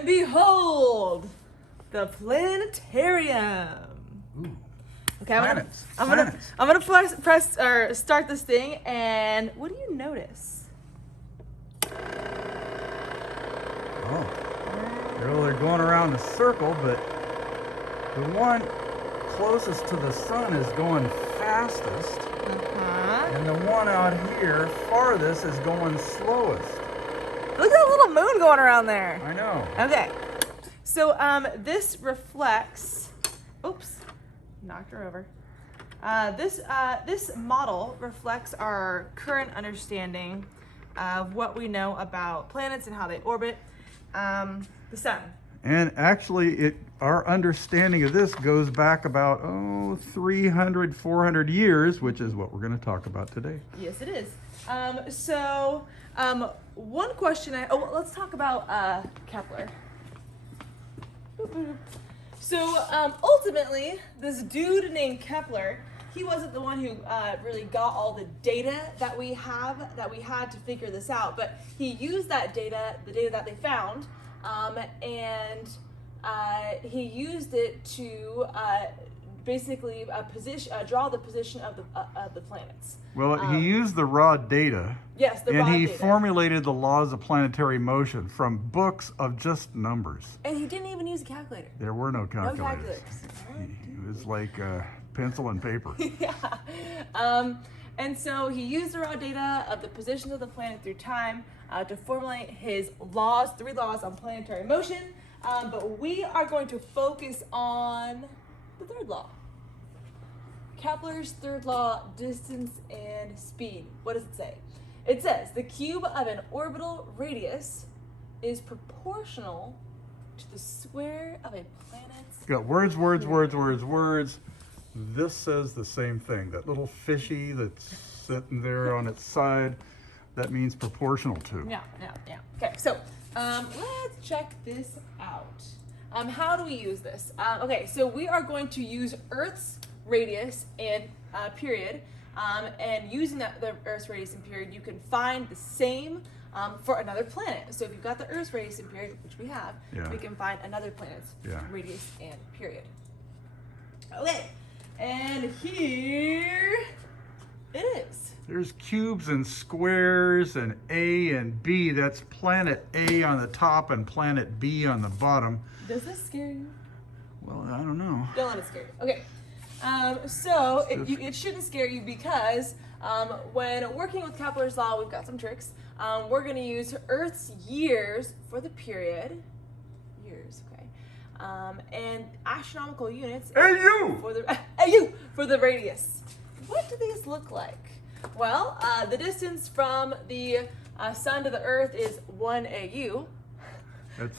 And behold, the planetarium. Ooh. Okay, Planets. I'm gonna press or start this thing, and what do you notice? Oh. Well, they're going around a circle, but the one closest to the sun is going fastest, and the one out here farthest is going slowest. Look at that little moon going around there. I know. Okay, so this reflects. Oops, knocked her over. This model reflects our current understanding of what we know about planets and how they orbit the sun. And actually, our understanding of this goes back about 300, 400 years, which is what we're going to talk about today. Yes, it is. One question let's talk about Kepler. So ultimately, this dude named Kepler, he wasn't the one who really got all the data that we had to figure this out, but he used that data, the data that they found, and he used it to basically draw the position of the planets. Well, he used the raw data. Yes, the raw And he data. formulated the laws of planetary motion from books of just numbers. And he didn't even use a calculator. There were no calculators. No calculators. It was like pencil and paper. Yeah. And so he used the raw data of the positions of the planet through time to formulate his laws, 3 laws on planetary motion. But we are going to focus on the 3rd law. Kepler's 3rd law, distance and speed. What does it say? It says the cube of an orbital radius is proportional to the square of a planet's. Got words, words, words, words, words. This says the same thing. That little fishy that's sitting there on its side, that means proportional to. Yeah. Okay, so let's check this out. How do we use this? Okay, so we are going to use Earth's radius and period, and using the Earth's radius and period, you can find the same for another planet. So if you've got the Earth's radius and period, which we have, we can find another planet's radius and period. Okay, and here it is. There's cubes and squares and A and B. That's planet A on the top and planet B on the bottom. Does this scare you? Well, I don't know. Don't let it scare you. Okay. It shouldn't scare you because when working with Kepler's law, we've got some tricks. We're going to use Earth's years for the period. Years, okay. And astronomical units. AU! For the radius. What do these look like? Well, the distance from the sun to the Earth is 1 AU. That's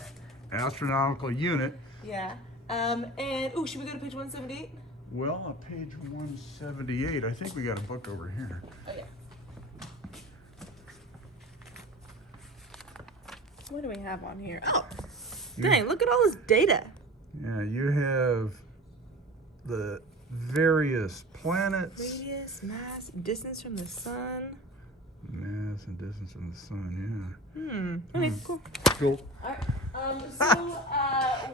astronomical unit. Yeah. Should we go to page 178? Well, on page 178, I think we got a book over here. Okay. What do we have on here? Oh, dang, look at all this data. Yeah, you have the various planets. Radius, mass, distance from the sun. Mass and distance from the sun, yeah. Okay, cool. Cool. All right.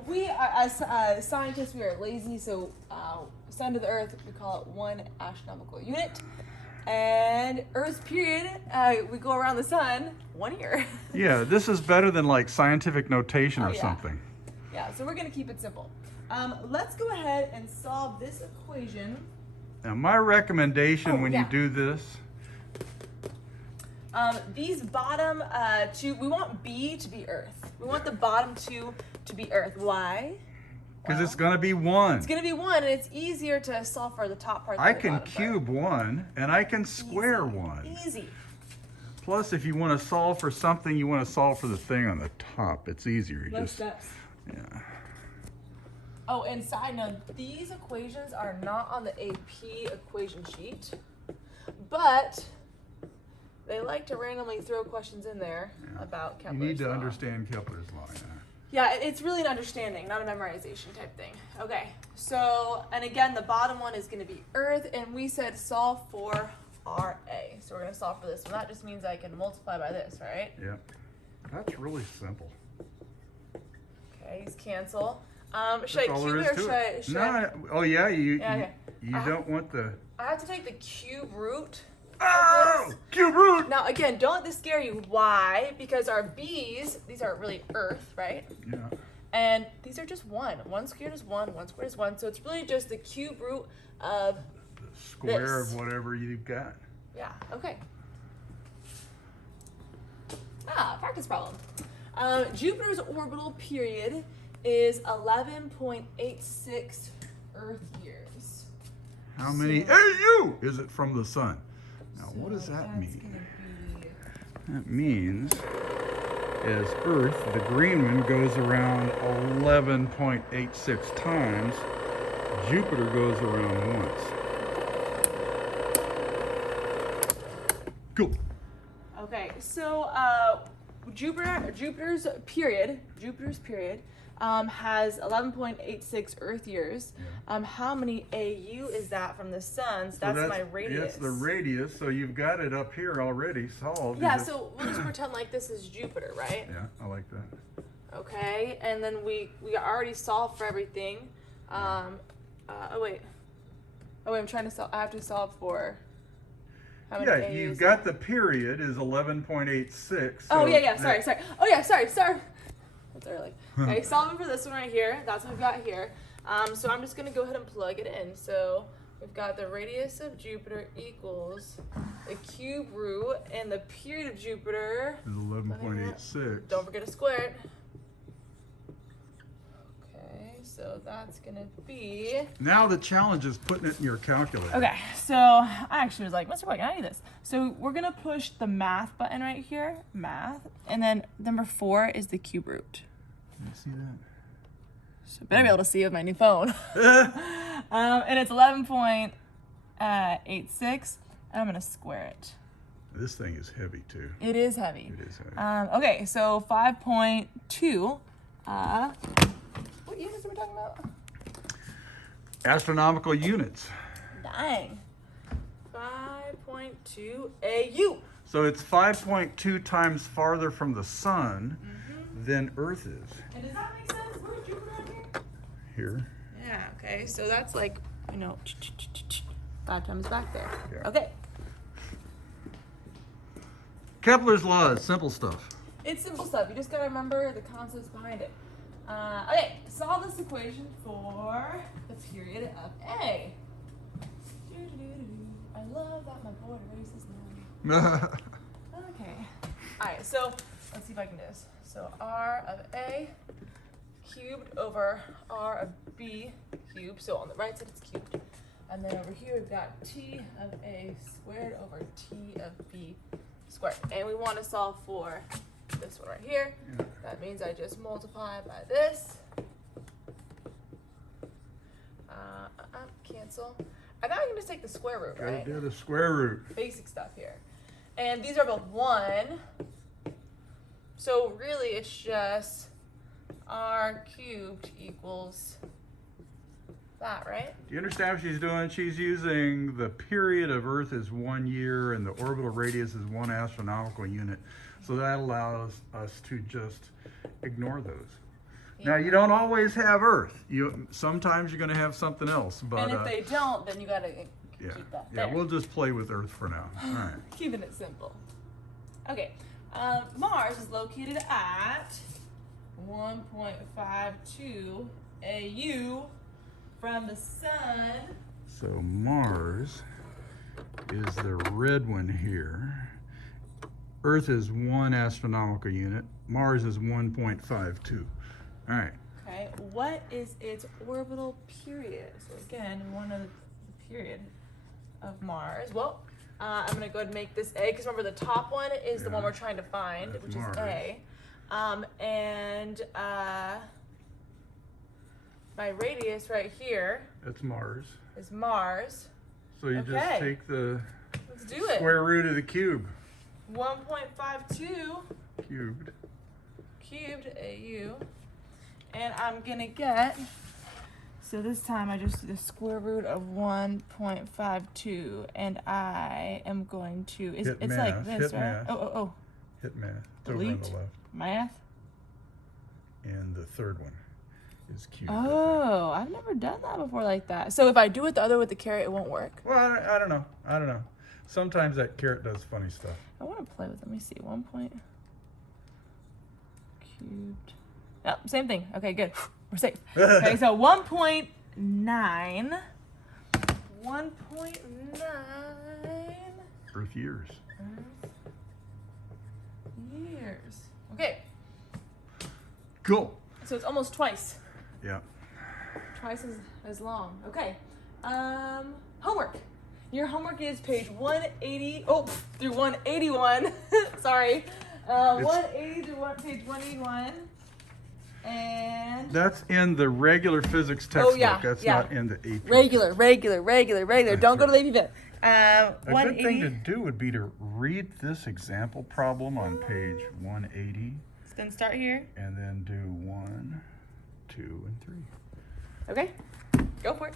We are, as scientists, we are lazy, so sun to the Earth, we call it 1 astronomical unit. And Earth's period, we go around the sun 1 year. Yeah, this is better than like scientific notation or something. Yeah, so we're going to keep it simple. Let's go ahead and solve this equation. Now, my recommendation when you do this. These bottom two, we want B to be Earth. We want the bottom two to be Earth. Why? Because it's going to be 1. It's going to be 1, and it's easier to solve for the top part than I the can bottom cube part. 1, and I can square 1. Easy. Plus, if you want to solve for something, you want to solve for the thing on the top. It's easier. Less steps. Yeah. Oh, and side note, these equations are not on the AP equation sheet, but they like to randomly throw questions in there about Kepler's You need to law. understand Kepler's law. Yeah, it's really an understanding, not a memorization type thing. Okay, so, and again, the bottom one is going to be Earth, and we said solve for RA. So we're going to solve for this one. That just means I can multiply by this, right? Yep. That's really simple. things cancel. Should I That's all cube there it is or to it. should I? Oh yeah, Yeah, okay. you don't want the. I have to take the cube root. Oh, cube root. Now again, don't let this scare you. Why? Because our B's, these are really Earth, right? Yeah. And these are just 1. 1 squared is 1, 1 squared is 1. So it's really just the cube root of The square this. of whatever you've got. Yeah, okay. Practice problem. Jupiter's orbital period is 11.86 Earth years. How many AU is it from the sun? Now, what does that mean? That means as Earth, the green one goes around 11.86 times. Jupiter goes around once. Go. Okay, so Jupiter's period has 11.86 Earth years. How many AU is that from the sun? So that's my radius. That's the radius, so you've got it up here already solved. Yeah, so we'll just pretend like this is Jupiter, right? Yeah, I like that. Okay, and then we already solved for everything. Oh wait, I'm trying to solve. I have to solve for how many AUs? You've got the period is 11.86. Oh yeah, sorry. Oh yeah, sorry. That's early. Okay, solving for this one right here. That's what we've got here. So I'm just gonna go ahead and plug it in. So we've got the radius of Jupiter equals the cube root, and the period of Jupiter is 11.86. Don't forget to square it. Okay, so that's gonna be. Now the challenge is putting it in your calculator. Okay, so I actually was like, Mr. Boy, can I do this? So we're gonna push the math button right here, math, and then number 4 is the cube root. Can you see that? So I better be able to see with my new phone. And it's 11.86, and I'm gonna square it. This thing is heavy too. It is heavy. It is heavy. Okay, so 5.2. What units are we talking about? Astronomical units. Dang. 5.2 AU. So it's 5.2 times farther from the sun than Earth is. And does that make sense? Where's Jupiter on here? Here. Yeah, okay, so that's like, 5 times back there. Yeah. Okay. Kepler's laws, simple stuff. It's simple stuff. You just gotta remember the concepts behind it. Okay, solve this equation for the period of A. I love that my board erases now. Okay. Alright, so let's see if I can do this. So R of A cubed over R of B cubed. So on the right side it's cubed. And then over here we've got T of A squared over T of B squared. And we want to solve for this one right here. Yeah. That means I just multiply by this. Cancel. I thought I can just take the square root, Gotta right? do the square root. Basic stuff here. And these are both 1. So really it's just R cubed equals that, right? Do you understand what she's doing? She's using the period of Earth as 1 year and the orbital radius is 1 astronomical unit. So that allows us to just ignore those. Yeah. Now you don't always have Earth. Sometimes you're going to have something else. But And if they don't, then you gotta yeah, keep that yeah, there. we'll just play with Earth for now. All right. Keeping it simple. Okay, Mars is located at 1.52 AU from the sun. So Mars is the red one here. Earth is 1 astronomical unit. Mars is 1.52. All right. Okay, what is its orbital period? So again, we want to know the period of Mars. Well, I'm gonna go ahead and make this A, because remember the top one is the one we're trying to find, That's which Mars. is A. My radius right here That's Mars. is Mars. So you just Okay. take the Let's do it. square root of the cube. 1.52 Cubed. cubed AU. And I'm gonna get, so this time I just do the square root of 1.52, and I am going to, it's Hit like math, this, hit right? math. Oh. Hit math. It's over on Delete. the left. Math. And the third one. is cubed. I think. Oh, I've never done that before like that. So if I do it the other with the caret, it won't work. Well, I don't know. I don't know. Sometimes that caret does funny stuff. I want to play with it. Let me see. 1 point cubed. Yep, same thing. Okay, good. We're safe. Okay, so 1.9. 1.9 Earth years. years. Okay, Cool. so it's almost twice. Yeah. Twice as long. Okay. Homework. Your homework is page 180. Oh, through 181. Sorry. 180 through page 181. And That's in the regular physics textbook. yeah, That's yeah. not in the AP. regular. That's Don't go to right. the AP Fit. A good 180. thing to do would be to read this example problem on page 180 Then start here. and then do 1, 2, and 3. Okay. Go for it.